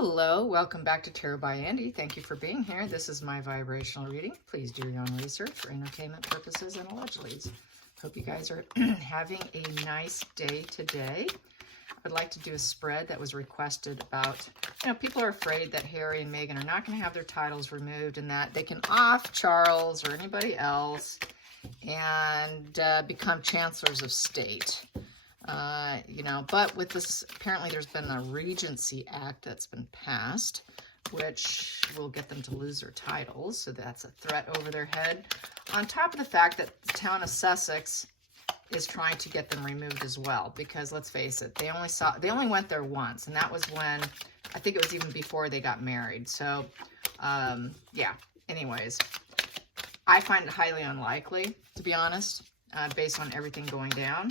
Hello, welcome back to Tarot by Andy. Thank you for being here. This is my vibrational reading. Please do your own research for entertainment purposes and alleged leads. Hope you guys are having a nice day today. I'd like to do a spread that was requested about, people are afraid that Harry and Meghan are not going to have their titles removed and that they can off Charles or anybody else and become chancellors of state. But with this, apparently there's been a Regency Act that's been passed, which will get them to lose their titles. So that's a threat over their head. On top of the fact that the town of Sussex is trying to get them removed as well, because let's face it, they only went there once, and that was when, I think it was even before they got married. So, yeah, anyways, I find it highly unlikely, to be honest, based on everything going down.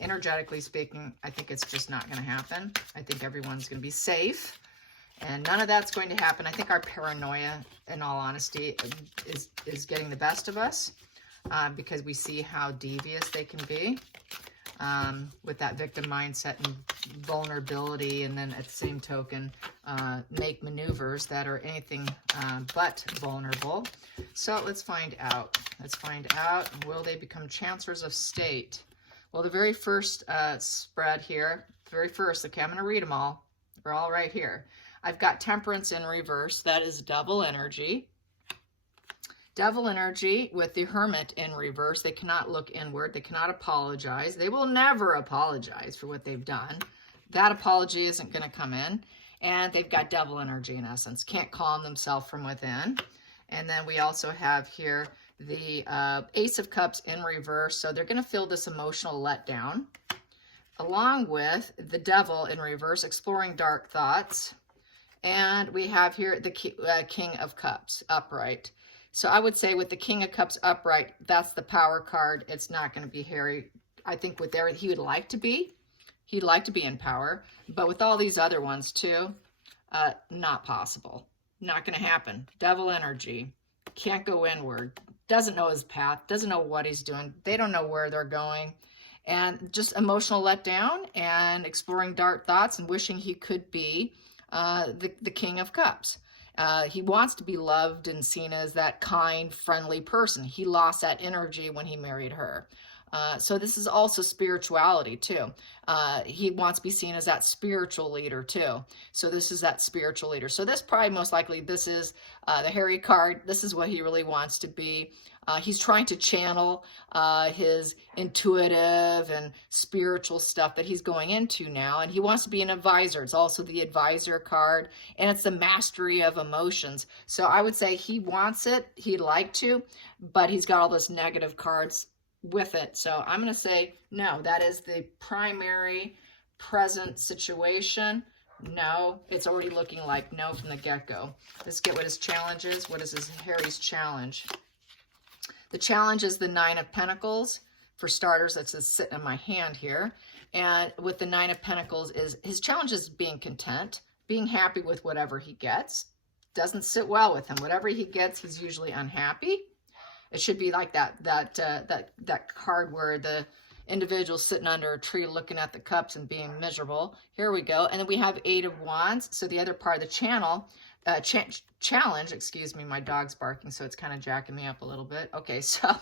Energetically speaking, I think it's just not going to happen. I think everyone's going to be safe, and none of that's going to happen. I think our paranoia, in all honesty, is getting the best of us because we see how devious they can be with that victim mindset and vulnerability, and then at the same token, make maneuvers that are anything but vulnerable. So let's find out. Let's find out, will they become chancellors of state? Well, the very first spread here, okay, I'm going to read them all. They're all right here. I've got Temperance in reverse. That is devil energy. Devil energy with the Hermit in reverse. They cannot look inward. They cannot apologize. They will never apologize for what they've done. That apology isn't going to come in. And they've got devil energy in essence. Can't calm themselves from within. And then we also have here the Ace of Cups in reverse. So they're going to feel this emotional letdown, along with the Devil in reverse, exploring dark thoughts. And we have here the King of Cups upright. So I would say with the King of Cups upright, that's the power card. It's not going to be Harry. I think with he would like to be. He'd like to be in power. But with all these other ones too, not possible. Not going to happen. Devil energy. Can't go inward. Doesn't know his path, doesn't know what he's doing. They don't know where they're going. And just emotional letdown and exploring dark thoughts and wishing he could be the King of Cups. He wants to be loved and seen as that kind, friendly person. He lost that energy when he married her. So this is also spirituality too. He wants to be seen as that spiritual leader too. So this is that spiritual leader. So this probably most likely, this is the Harry card. This is what he really wants to be. He's trying to channel his intuitive and spiritual stuff that he's going into now. And he wants to be an advisor. It's also the advisor card. And it's the mastery of emotions. So I would say he wants it. He'd like to, but he's got all those negative cards with it. So I'm going to say no. That is the primary present situation. No, it's already looking like no from the get-go. Let's get what his challenge is. What is Harry's challenge? The challenge is the Nine of Pentacles. For starters, that's just sitting in my hand here. And with the Nine of Pentacles, is his challenge is being content, being happy with whatever he gets. Doesn't sit well with him. Whatever he gets, he's usually unhappy. It should be like that card where the individual's sitting under a tree looking at the cups and being miserable. Here we go. And then we have Eight of Wands. So the other part of the challenge, excuse me, my dog's barking, so it's kind of jacking me up a little bit. Okay, so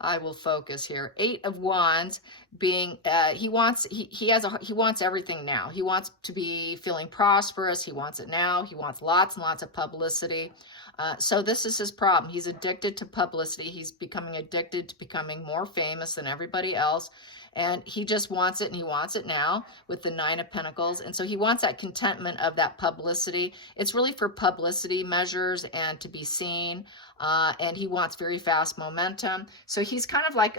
I will focus here. Eight of Wands being, he wants everything now. He wants to be feeling prosperous. He wants it now. He wants lots and lots of publicity. So this is his problem. He's addicted to publicity. He's becoming addicted to becoming more famous than everybody else. And he just wants it, and he wants it now with the Nine of Pentacles. And so he wants that contentment of that publicity. It's really for publicity measures and to be seen. And he wants very fast momentum. So he's kind of like,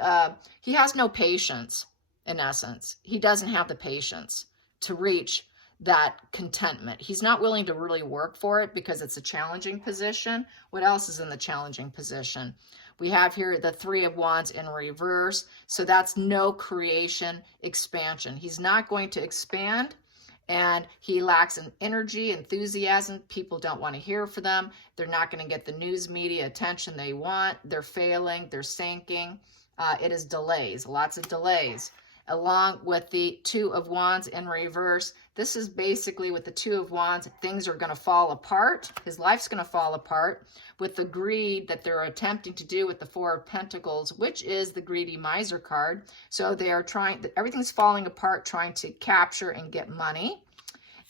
he has no patience, in essence. He doesn't have the patience to reach that contentment. He's not willing to really work for it because it's a challenging position. What else is in the challenging position? We have here the Three of Wands in reverse. So that's no creation, expansion. He's not going to expand, and he lacks an energy, enthusiasm. People don't want to hear for them. They're not going to get the news media attention they want. They're failing. They're sinking. It is delays, lots of delays. along with the Two of Wands in reverse. This is basically with the Two of Wands, things are going to fall apart. His life's going to fall apart with the greed that they're attempting to do with the Four of Pentacles, which is the greedy miser card. So they are trying, everything's falling apart, trying to capture and get money.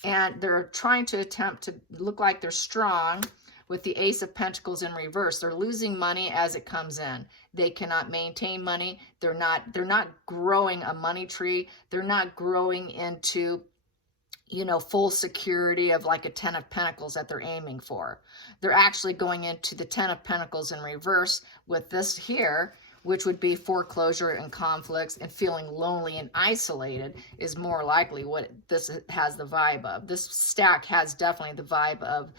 And they're trying to attempt to look like they're strong with the Ace of Pentacles in reverse. They're losing money as it comes in. They cannot maintain money. They're not growing a money tree. They're not growing into, you know, full security of like a 10 of Pentacles that they're aiming for. They're actually going into the 10 of Pentacles in reverse with this here, which would be foreclosure and conflicts and feeling lonely and isolated is more likely what this has the vibe of. This stack has definitely the vibe of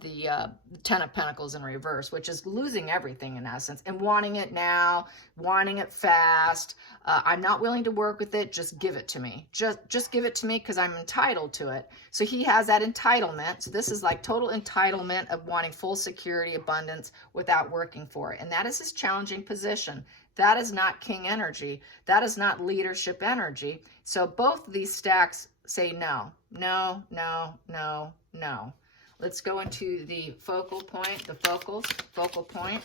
the 10 of Pentacles in reverse, which is losing everything in essence and wanting it now, wanting it fast. I'm not willing to work with it. Just give it to me. Just give it to me because I'm entitled to it. So he has that entitlement. So this is like total entitlement of wanting full security, abundance without working for it. And that is his challenging position. That is not king energy. That is not leadership energy. So both of these stacks say no, no, no, no, no. Let's go into the focal point, the focals, focal point,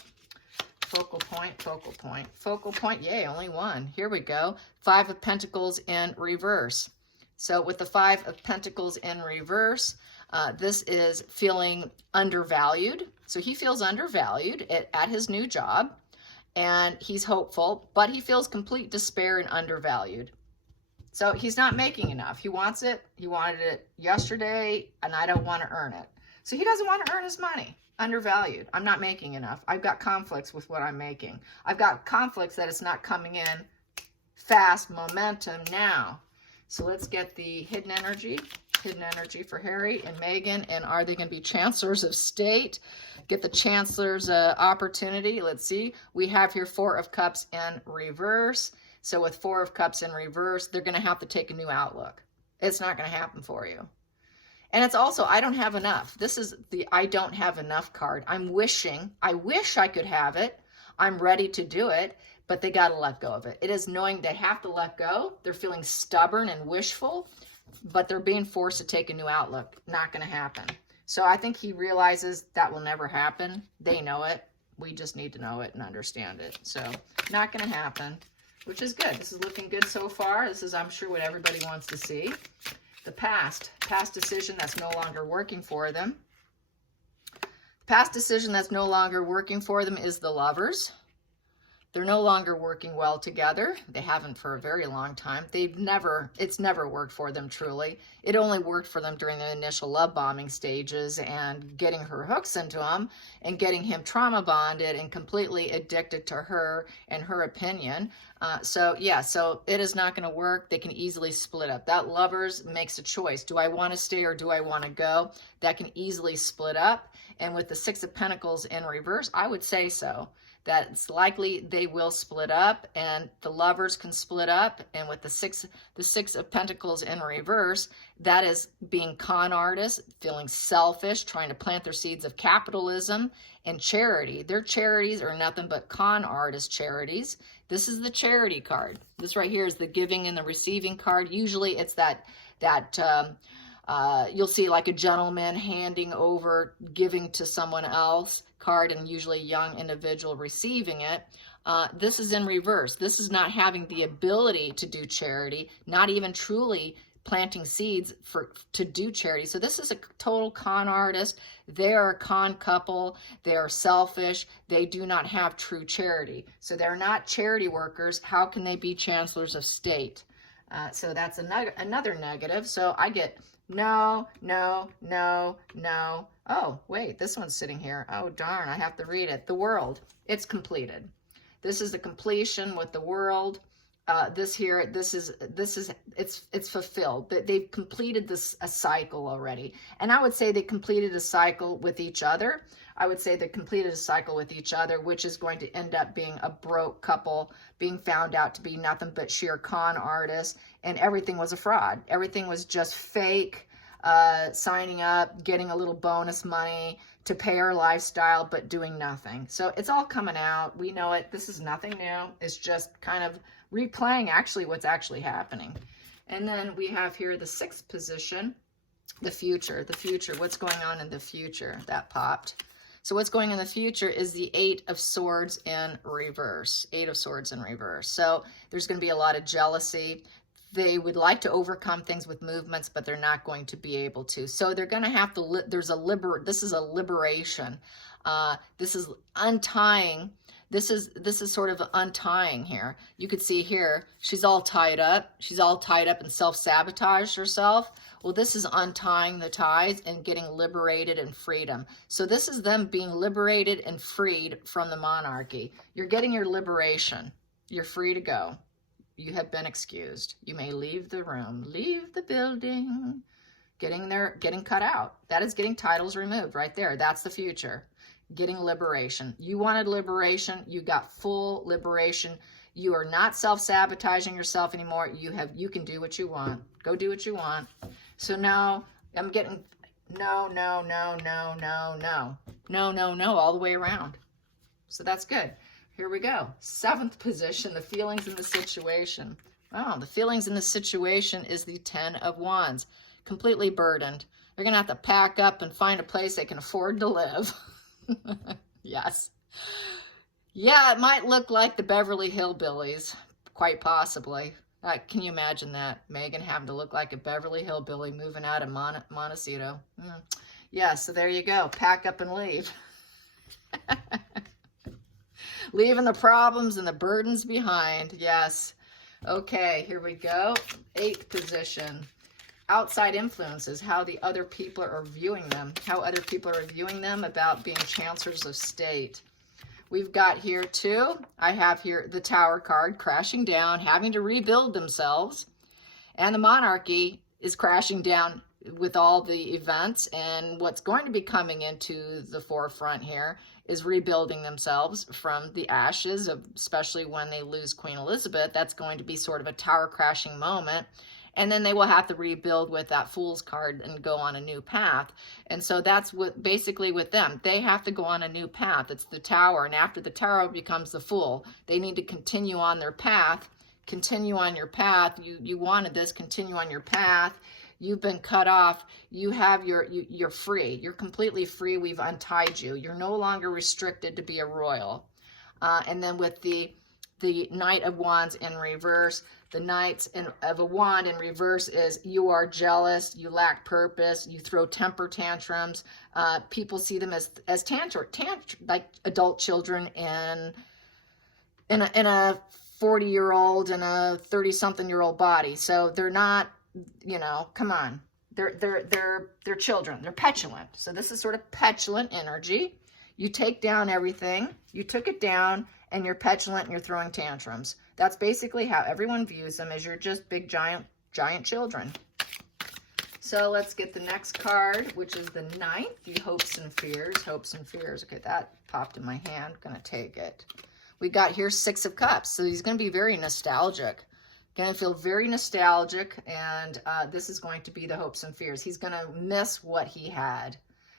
focal point, focal point, focal point. Yay, only one. Here we go. Five of Pentacles in reverse. So with the Five of Pentacles in reverse, this is feeling undervalued. So he feels undervalued at his new job, and he's hopeful, but he feels complete despair and undervalued. So he's not making enough. He wants it. He wanted it yesterday, and I don't want to earn it. So he doesn't want to earn his money. Undervalued. I'm not making enough. I've got conflicts with what I'm making. I've got conflicts that it's not coming in fast momentum now. So let's get the hidden energy for Harry and Meghan. And are they going to be chancellors of state? Get the chancellor's opportunity. Let's see. We have here Four of Cups in reverse. So with Four of Cups in reverse, they're going to have to take a new outlook. It's not going to happen for you. And it's also, I don't have enough. This is the I don't have enough card. I'm wishing, I wish I could have it. I'm ready to do it, but they got to let go of it. It is knowing they have to let go. They're feeling stubborn and wishful, but they're being forced to take a new outlook. Not going to happen. So I think he realizes that will never happen. They know it. We just need to know it and understand it. So not going to happen, which is good. This is looking good so far. This is, I'm sure, what everybody wants to see. The past decision that's no longer working for them. Past decision that's no longer working for them is the Lovers. They're no longer working well together. They haven't for a very long time. It's never worked for them truly. It only worked for them during the initial love bombing stages and getting her hooks into him and getting him trauma bonded and completely addicted to her and her opinion. So it is not going to work. They can easily split up. That Lovers makes a choice. Do I want to stay or do I want to go? That can easily split up. And with the Six of Pentacles in reverse, I would say so. That it's likely they will split up, and the Lovers can split up. And with the Six of Pentacles in reverse, that is being con artists, feeling selfish, trying to plant their seeds of capitalism and charity. Their charities are nothing but con artist charities. This is the charity card. This right here is the giving and the receiving card. Usually it's that you'll see like a gentleman handing over, giving to someone else card, and usually a young individual receiving it. This is in reverse. This is not having the ability to do charity, not even truly planting seeds to do charity. So this is a total con artist. They are a con couple. They are selfish. They do not have true charity. So they're not charity workers. How can they be chancellors of state? So that's another negative. So I get no, no, no, no. Oh, wait, this one's sitting here. Oh, darn, I have to read it. The World. It's completed. This is the completion with the World. It's fulfilled. They've completed a cycle already. And I would say they completed a cycle with each other. I would say they completed a cycle with each other, which is going to end up being a broke couple, being found out to be nothing but sheer con artists, and everything was a fraud. Everything was just fake, signing up, getting a little bonus money to pay our lifestyle, but doing nothing. So it's all coming out. We know it. This is nothing new. It's just kind of replaying actually what's actually happening. And then we have here the 6th position, the future, what's going on in the future. That popped. So what's going in the future is the 8 of Swords in reverse. 8 of Swords in reverse. So there's going to be a lot of jealousy. They would like to overcome things with movements, but they're not going to be able to. So they're going to have to, this is a liberation. This is untying. This is sort of untying here. You could see here, she's all tied up. She's all tied up and self-sabotaged herself. Well, this is untying the ties and getting liberated and freedom. So this is them being liberated and freed from the monarchy. You're getting your liberation. You're free to go. You have been excused. You may leave the room, leave the building. Getting cut out. That is getting titles removed right there. That's the future. Getting liberation. You wanted liberation. You got full liberation. You are not self-sabotaging yourself anymore. You can do what you want. Go do what you want. So now I'm getting no, all the way around. So that's good. Here we go. 7th position, the feelings in the situation. Oh, the feelings in the situation is the 10 of Wands. Completely burdened. They're going to have to pack up and find a place they can afford to live. Yes. Yeah, it might look like the Beverly Hillbillies, quite possibly. Can you imagine that? Meghan having to look like a Beverly Hillbilly moving out of Montecito. Yeah, so there you go. Pack up and leave. Leaving the problems and the burdens behind. Yes. Okay, here we go. 8th position. Outside influences, how the other people are viewing them. How other people are viewing them about being chancellors of state. We've got here too, I have here the Tower card, crashing down, having to rebuild themselves. And the monarchy is crashing down with all the events. And what's going to be coming into the forefront here is rebuilding themselves from the ashes, especially when they lose Queen Elizabeth. That's going to be sort of a tower crashing moment. And then they will have to rebuild with that Fool's card and go on a new path. And so that's what basically with them. They have to go on a new path. It's the Tower. And after the Tower becomes the Fool, they need to continue on their path. Continue on your path. You wanted this. Continue on your path. You've been cut off. You're free. You're completely free. We've untied you. You're no longer restricted to be a royal. And then with the Knight of Wands in reverse, the Knight of a Wand in reverse is you are jealous, you lack purpose, you throw temper tantrums. People see them as like adult children in a 40-year-old and a 30-something-year-old body. So they're not, come on. They're children. They're petulant. So this is sort of petulant energy. You take down everything. You took it down, and you're petulant and you're throwing tantrums. That's basically how everyone views them, as you're just big, giant children. So let's get the next card, which is the 9th, the hopes and fears. Hopes and fears. Okay, that popped in my hand. Going to take it. We got here 6 of Cups. So he's going to be very nostalgic. Going to feel very nostalgic, and this is going to be the hopes and fears. He's going to miss what he had.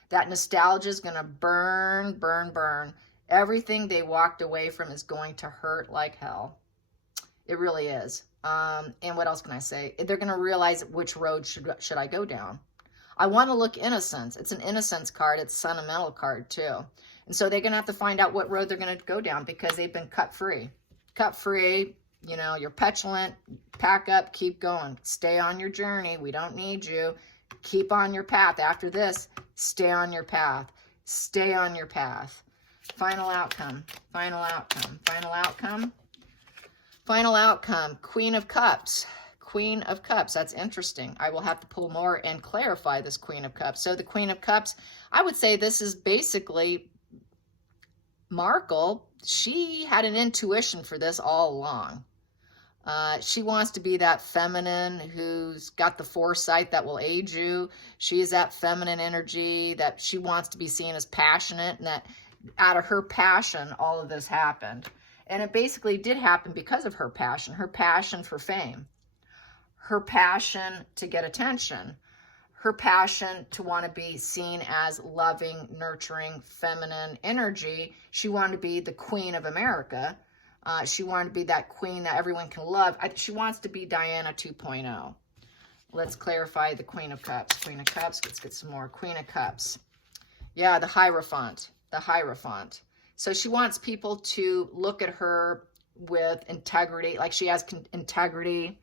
That nostalgia is going to burn, burn, burn. Everything they walked away from is going to hurt like hell. It really is. And what else can I say? They're going to realize which road should I go down. I want to look innocence. It's an innocence card. It's a sentimental card too. And so they're going to have to find out what road they're going to go down, because they've been cut free. Cut free. You're petulant. Pack up. Keep going. Stay on your journey. We don't need you. Keep on your path. After this, stay on your path. Stay on your path. Final outcome. Final outcome. Final outcome. Final outcome. Queen of Cups. Queen of Cups. That's interesting. I will have to pull more and clarify this Queen of Cups. So the Queen of Cups, I would say this is basically Markle. She had an intuition for this all along. She wants to be that feminine who's got the foresight that will aid you. She is that feminine energy that she wants to be seen as passionate, and that out of her passion, all of this happened. And it basically did happen because of her passion for fame, her passion to get attention, her passion to want to be seen as loving, nurturing, feminine energy. She wanted to be the Queen of America. She wanted to be that queen that everyone can love. She wants to be Diana 2.0. Let's clarify the Queen of Cups. Queen of Cups, let's get some more. Queen of Cups. Yeah, the Hierophant. The Hierophant. So she wants people to look at her with integrity, like she has integrity,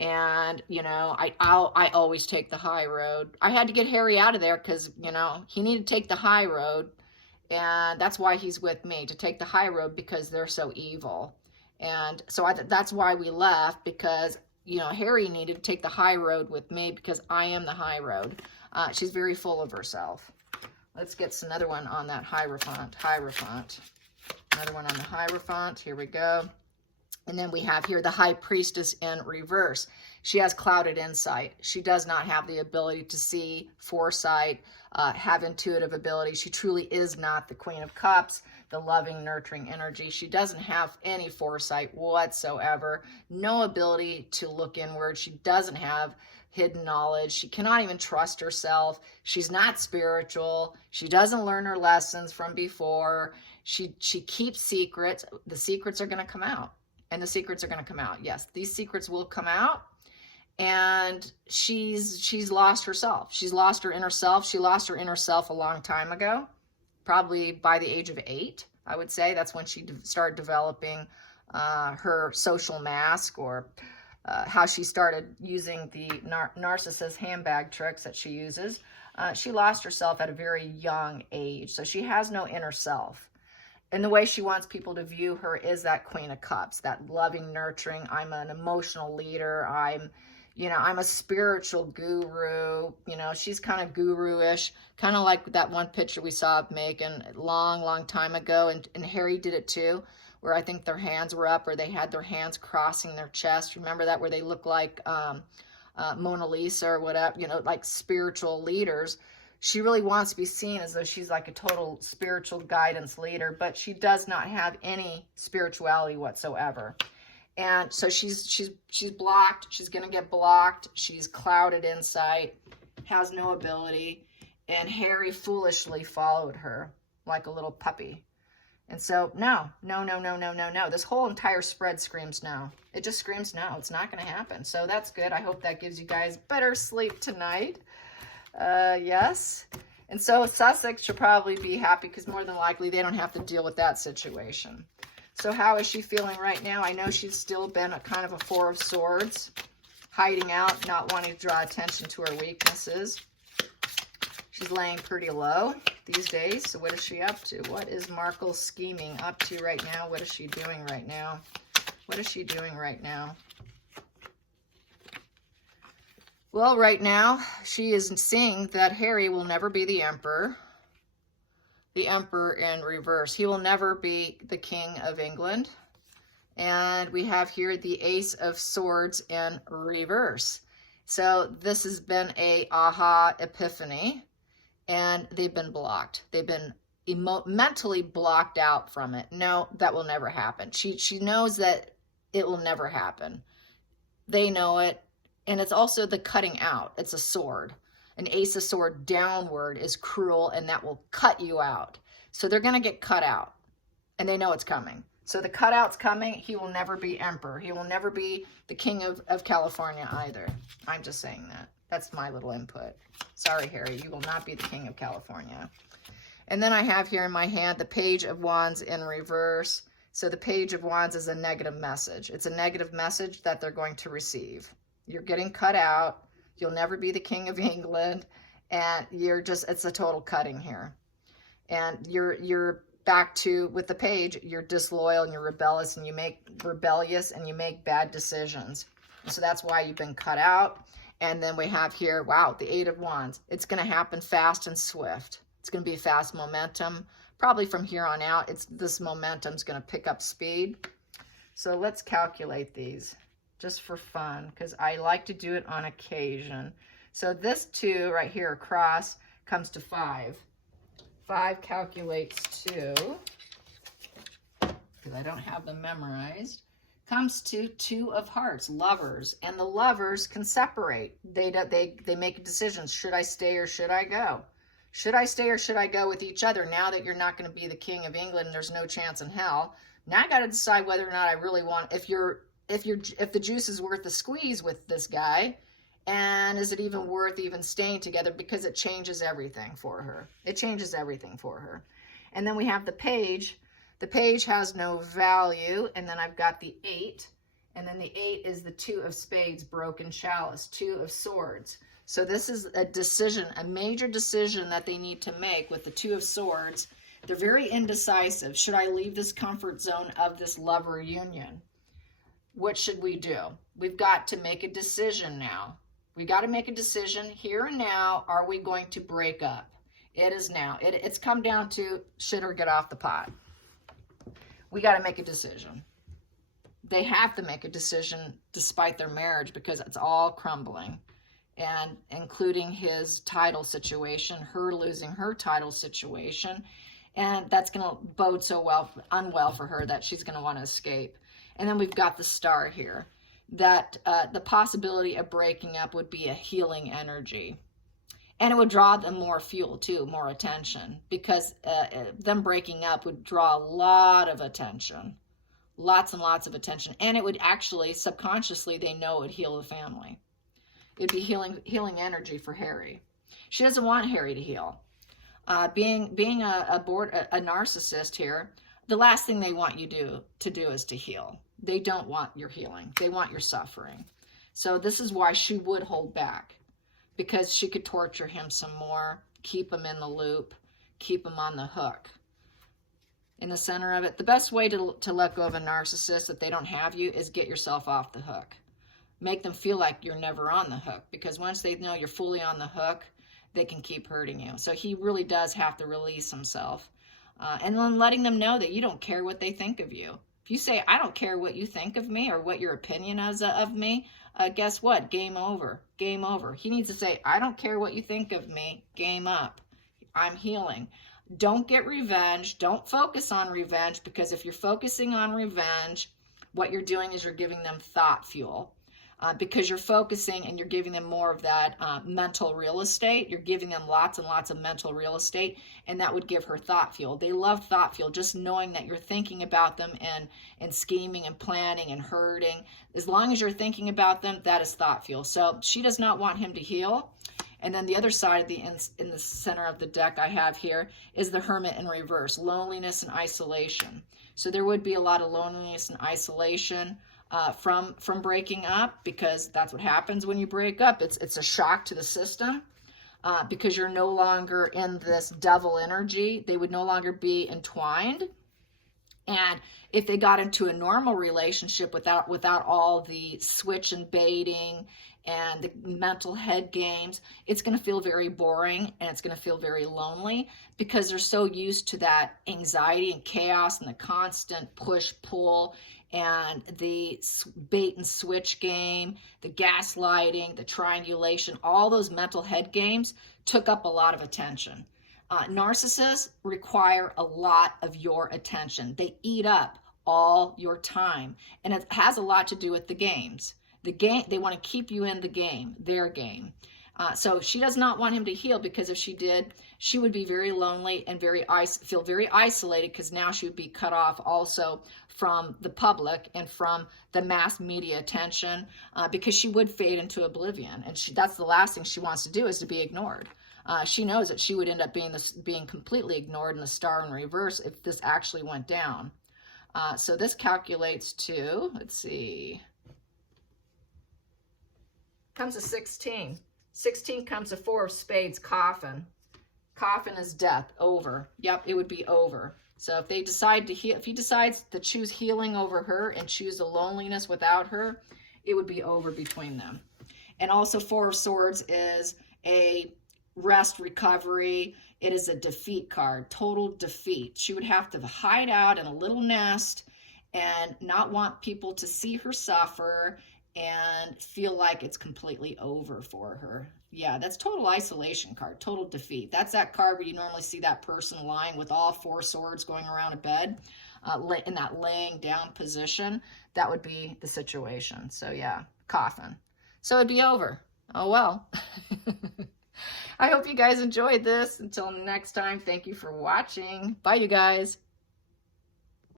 and, you know, I always take the high road. I had to get Harry out of there because, you know, he needed to take the high road, and that's why he's with me, to take the high road, because they're so evil. And so that's why we left, because, you know, Harry needed to take the high road with me because I am the high road. She's very full of herself. Let's get another one on that Hierophant. Hierophant. Another one on the Hierophant. Here we go. And then we have here the High Priestess in reverse. She has clouded insight. She does not have the ability to see, foresight, have intuitive ability. She truly is not the Queen of Cups, the loving, nurturing energy. She doesn't have any foresight whatsoever. No ability to look inward. She doesn't have hidden knowledge. She cannot even trust herself. She's not spiritual. She doesn't learn her lessons from before. She keeps secrets. The secrets are going to come out. And the secrets are going to come out. Yes, these secrets will come out. And she's lost herself. She's lost her inner self. She lost her inner self a long time ago, probably by the age of 8, I would say. That's when she started developing her social mask, or how she started using the narcissist handbag tricks that she uses. She lost herself at a very young age. So she has no inner self. And the way she wants people to view her is that Queen of Cups, that loving, nurturing. I'm an emotional leader. I'm a spiritual guru. You know, she's kind of guru-ish, kind of like that one picture we saw of Meghan long time ago. And Harry did it too, where I think their hands were up, or they had their hands crossing their chest. Remember that, where they look like Mona Lisa or whatever, you know, like spiritual leaders. She really wants to be seen as though she's like a total spiritual guidance leader, but she does not have any spirituality whatsoever. And so she's blocked. She's going to get blocked. She's clouded insight, has no ability. And Harry foolishly followed her like a little puppy. And so, no. This whole entire spread screams no. It just screams no. It's not going to happen. So that's good. I hope that gives you guys better sleep tonight. Yes. And so Sussex should probably be happy, because more than likely they don't have to deal with that situation. So how is she feeling right now? I know she's still been a kind of a 4 of Swords, hiding out, not wanting to draw attention to her weaknesses. She's laying pretty low these days. So what is she up to? What is Markle scheming up to right now? What is she doing right now? What is she doing right now? Well, right now, she is seeing that Harry will never be the Emperor. The Emperor in reverse. He will never be the King of England. And we have here the Ace of Swords in reverse. So this has been a aha epiphany. And they've been blocked. They've been mentally blocked out from it. No, that will never happen. She knows that it will never happen. They know it. And it's also the cutting out. It's a sword. An Ace of Sword downward is cruel, and that will cut you out. So they're going to get cut out. And they know it's coming. So the cutout's coming. He will never be Emperor. He will never be the King of California either. I'm just saying that. That's my little input. Sorry, Harry. You will not be the King of California. And then I have here in my hand the Page of Wands in reverse. So the Page of Wands is a negative message. It's a negative message that they're going to receive. You're getting cut out. You'll never be the King of England. And it's a total cutting here. And you're back to, with the Page, you're disloyal and you're rebellious and you make bad decisions. And so that's why you've been cut out. And then we have here, wow, the 8 of Wands. It's going to happen fast and swift. It's going to be a fast momentum. Probably from here on out, this momentum's going to pick up speed. So let's calculate these just for fun, because I like to do it on occasion. So this 2 right here across comes to 5. 5 calculates to, because I don't have them memorized, comes to 2 of Hearts, lovers. And the lovers can separate. They make decisions. Should I stay or should I go? Should I stay or should I go with each other now that you're not going to be the king of England and there's no chance in hell? Now I got to decide whether or not I really want, if the juice is worth the squeeze with this guy, and is it even worth even staying together, because it changes everything for her. It changes everything for her. And then we have the page. The page has no value, and then I've got the 8, and then the 8 is the 2 of spades, broken chalice, 2 of swords. So this is a decision, a major decision that they need to make with the 2 of swords. They're very indecisive. Should I leave this comfort zone of this lover union? What should we do? We've got to make a decision now. We got to make a decision here and now. Are we going to break up? It is now. It's come down to shit or get off the pot. We got to make a decision. They have to make a decision despite their marriage, because it's all crumbling, and including his title situation, her losing her title situation, and that's going to bode so unwell for her that she's going to want to escape. And then we've got the star here, that the possibility of breaking up would be a healing energy. And it would draw them more fuel too, more attention, because them breaking up would draw a lot of attention, lots and lots of attention. And it would actually, subconsciously, they know it would heal the family. It'd be healing energy for Harry. She doesn't want Harry to heal. Being a narcissist here, the last thing they want you to do is to heal. They don't want your healing. They want your suffering. So this is why she would hold back, because she could torture him some more, keep him in the loop, keep him on the hook. In the center of it, the best way to let go of a narcissist if they don't have you is get yourself off the hook. Make them feel like you're never on the hook, because once they know you're fully on the hook, they can keep hurting you. So he really does have to release himself. And then letting them know that you don't care what they think of you. If you say, I don't care what you think of me or what your opinion is of me, guess what? Game over. Game over. He needs to say, I don't care what you think of me. Game up. I'm healing. Don't get revenge. Don't focus on revenge, because if you're focusing on revenge, what you're doing is you're giving them thought fuel. Because you're focusing and you're giving them more of that mental real estate. You're giving them lots and lots of mental real estate, and that would give her thought fuel. They love thought fuel, just knowing that you're thinking about them and scheming and planning and hurting. As long as you're thinking about them, that is thought fuel. So she does not want him to heal. And then the other side of in the center of the deck I have here is the Hermit in reverse, loneliness and isolation. So there would be a lot of loneliness and isolation from breaking up, because that's what happens when you break up. It's a shock to the system, because you're no longer in this devil energy. They would no longer be entwined. And if they got into a normal relationship without all the switch and baiting and the mental head games, it's going to feel very boring, and it's going to feel very lonely, because they're so used to that anxiety and chaos and the constant push-pull and the bait and switch game, the gaslighting, the triangulation. All those mental head games took up a lot of attention. Narcissists require a lot of your attention. They eat up all your time, and it has a lot to do with the games. They want to keep you in the game, their game. So she does not want him to heal, because if she did, she would be very lonely and feel very isolated, because now she would be cut off also from the public and from the mass media attention, because she would fade into oblivion. And that's the last thing she wants to do, is to be ignored. She knows that she would end up being completely ignored in the star in reverse if this actually went down. So this calculates to, let's see, comes to 16. 16 comes to 4 of spades, coffin. Coffin is death, over. Yep, it would be over. So if they decide to heal, if he decides to choose healing over her and choose the loneliness without her, it would be over between them. And also 4 of swords is a rest, recovery. It is a defeat card, total defeat. She would have to hide out in a little nest and not want people to see her suffer and feel like it's completely over for her. Yeah, that's total isolation card, total defeat. That's that card where you normally see that person lying with all 4 swords going around a bed, in that laying down position. That would be the situation. So yeah, coffin. So it'd be over. Oh well. I hope you guys enjoyed this. Until next time, thank you for watching. Bye, you guys.